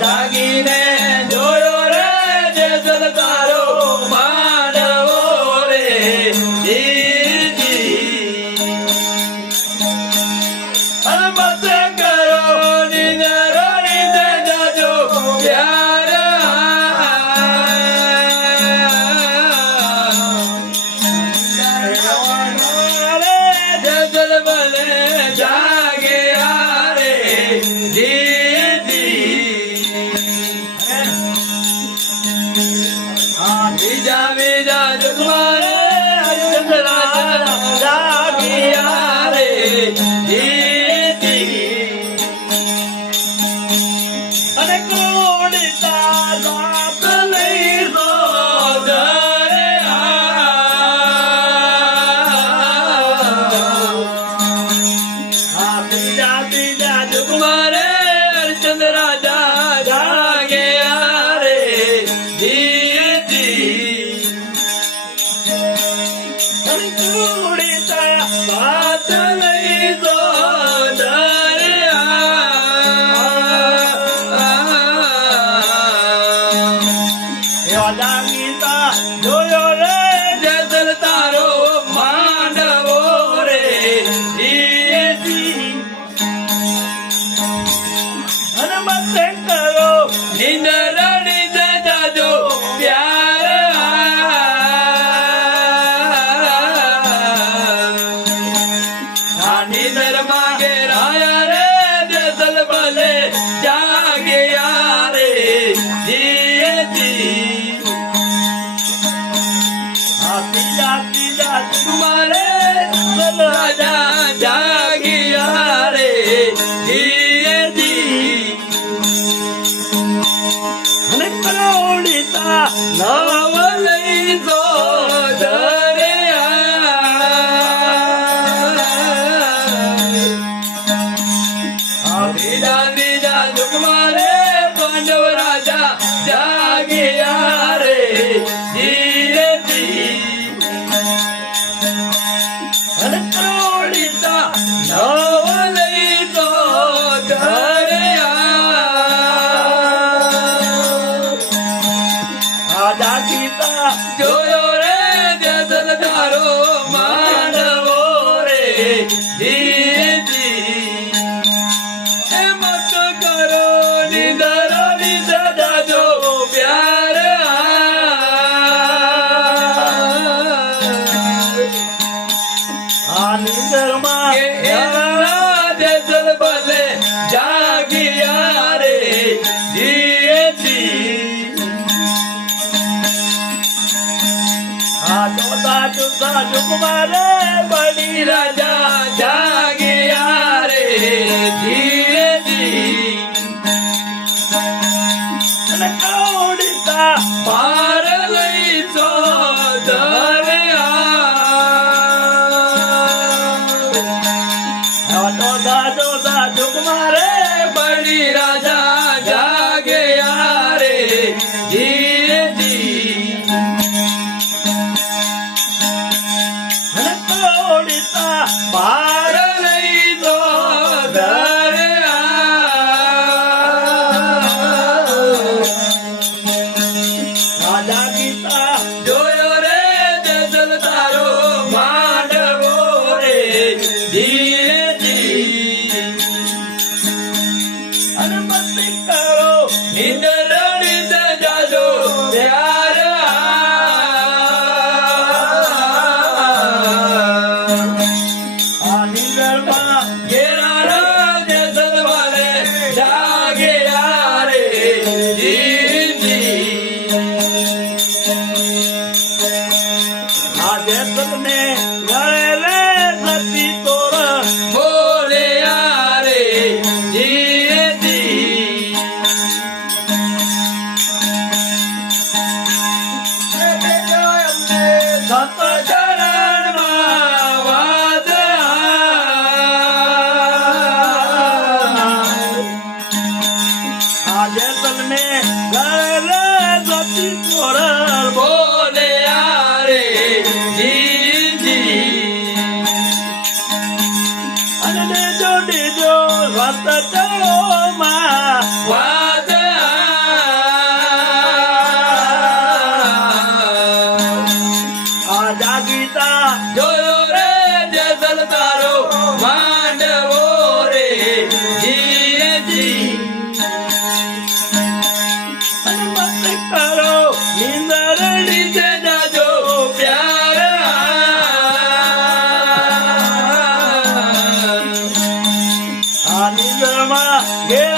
જાગીને જોયો રે જેસલ તારો માંડવો રે જીજી અલબત્ત કરો નિંદરોની તે જાજો પ્યાર જેસલ ભલે જાગે રે બીજા બીજા જગવારે જાગિયા રે અને કોડિતા જાત લઈ દો દરે બીજા બીજા જગવારે હરિચંદ રાજા જાગ્યા રે વાત લઈ દો દરિયા જોયો રે જેસલ તારો માંડવો રે હનુમત કરો નિંદરણી જાજો પ્યાર નિંદર માગે રાયા રે જેસલ ભલે જાગે રે પીલા પીલા તુમારે રાજા જાગિયા રે અને કરોડિતા નવ લઈ દો બીજા બીજા જુગવારે પાંડવ રાજા જાગ્યા રે અને કરોડિતા નવ લઈ દો દરિયા જાગીતા જોયો રે જેસલ તારો માંડવો રે મત કરો નિંદરોની જાજો પ્યાર નિંદરમાં જેસલ ભલે જાગિયા રે ચોથા ચોથા જુગમારે બની રાજા જાગિયા રે અને કરોડિતા પાર લઈ દો દરિયા ચોથા ચોથા જુગમારે બની રાજા જાગ્યા રે અને કરોડિતા પાર લઈ દો દરિયા જાગીતા જોયો રે જેસલ તારો માંડવો રે અને મસ્તી કરો નિંદરણી જાજો પ્યાર નિંદરમાં ઘેરા જેસલ ભલે જાગ્યા રે જેસલ ને ગળે રે સતી તોર બોલ્યા રે સત ચરણમાં વાદ જેસલ ને ગળે સતી તોર બોલ્યા રે અને દેજો દેજો સત ચરો માં વાદ ઘેર